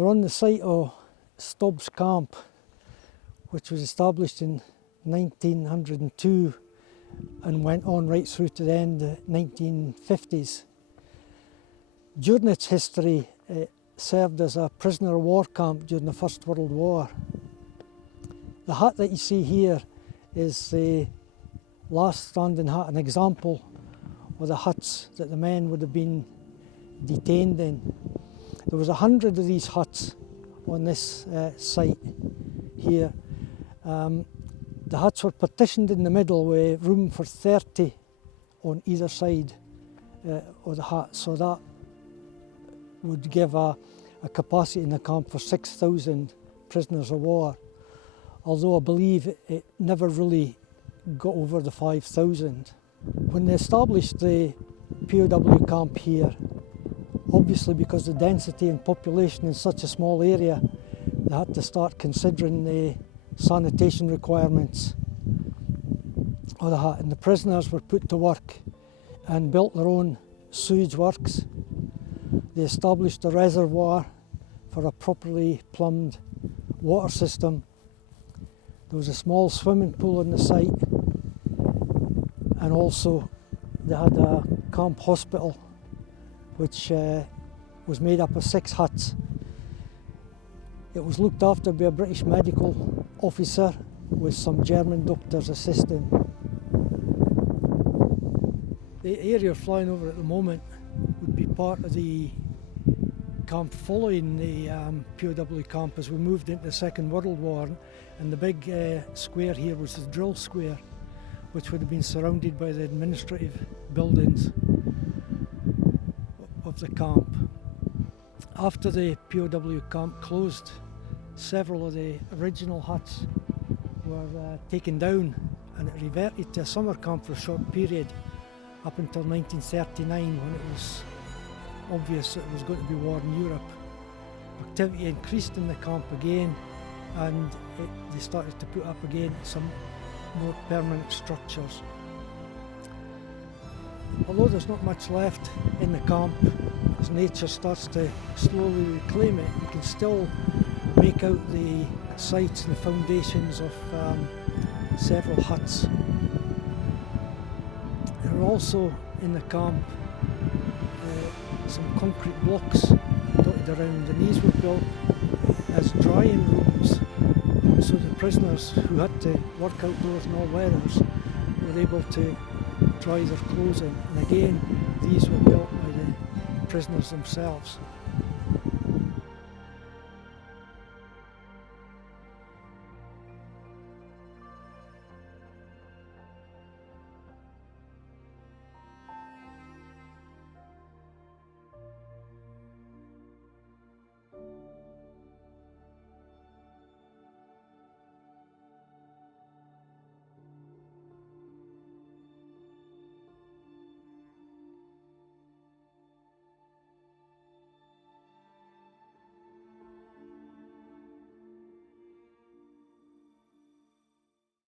We're on the site of Stobs Camp, which was established in 1902 and went on right through to the end of the 1950s. During its history, it served as a prisoner of war camp during the First World War. The hut that you see here is the last standing hut, an example of the huts that the men would have been detained in. There was 100 of these huts on this site here. The huts were partitioned in the middle with room for 30 on either side of the hut, so that would give a capacity in the camp for 6,000 prisoners of war, although I believe it never really got over the 5,000. When they established the POW camp here, obviously because the density and population in such a small area, they had to start considering the sanitation requirements of the hut, and the prisoners were put to work and built their own sewage works. They established a reservoir for a properly plumbed water system. There was a small swimming pool on the site, and also they had a camp hospital which was made up of 6 huts. It was looked after by a British medical officer with some German doctors assisting. The area you're flying over at the moment would be part of the camp following the POW camp as we moved into the Second World War, and the big square here was the drill square, which would have been surrounded by the administrative buildings of the camp. After the POW camp closed, several of the original huts were taken down, and it reverted to a summer camp for a short period up until 1939, when it was obvious that there was going to be war in Europe. Activity increased in the camp again, and they started to put up again some more permanent structures. Although there's not much left in the camp, as nature starts to slowly reclaim it, you can still make out the sites and the foundations of several huts. There are also in the camp some concrete blocks dotted around, and these were built as drying rooms, so the prisoners who had to work outdoors in all weathers were able to dry their clothes in. And again, these were built by the prisoners themselves.